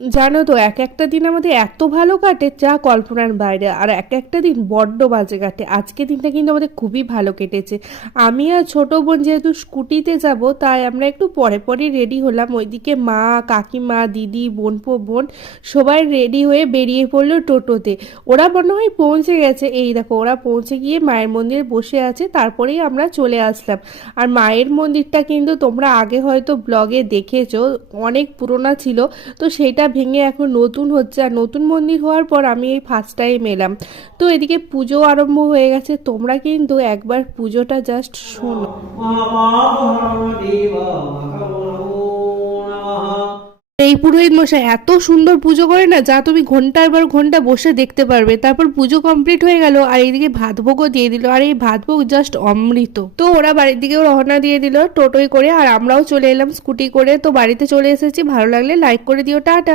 জানো তো এক একটা দিন আমাদের এত ভালো কাটে যা কল্পনার বাইরে, আর এক একটা দিন বড্ড বাজে কাটে। আজকে দিনটা কিন্তু আমাদের খুবই ভালো কেটেছে। আমি আর ছোট বোন যেহেতু স্কুটিতে যাব, তাই আমরা একটু পরে পরে রেডি হলাম। ওইদিকে মা, কাকিমা, দিদি, বোন সবাই রেডি হয়ে বেরিয়ে পড়লো টোটোতে। ওরা মনে হয় পৌঁছে গেছে। এই দেখো ওরা পৌঁছে গিয়ে মায়ের মন্দিরে বসে আছে, তারপরেই আমরা চলে আসলাম। আর মায়ের মন্দিরটা কিন্তু তোমরা আগে হয়তো ব্লগে দেখেছো, অনেক পুরোনো ছিল, তো সেটা ভেঙে এখন নতুন হচ্ছে। আর নতুন মন্দির হওয়ার পর আমি এই ফার্স্ট টাইম এলাম। তো এদিকে পুজো আরম্ভ হয়ে গেছে, তোমরা কিন্তু একবার পুজোটা জাস্ট শোনো। এই পুরোহিত মশাই এত সুন্দর পুজো করে না, যা তুমি ঘন্টার পর ঘন্টা বসে দেখতে পারবে। তারপর পুজো কমপ্লিট হয়ে গেল, আর এইদিকে ভাত ভোগও দিয়ে দিল। আর এই ভাত ভোগ জাস্ট অমৃত। তো ওরা বাড়ির দিকেও রওনা দিয়ে দিল টোটোয় করে, আর আমরাও চলে এলাম স্কুটি করে। তো বাড়িতে চলে এসেছি। ভালো লাগলে লাইক করে দিও। টাটা।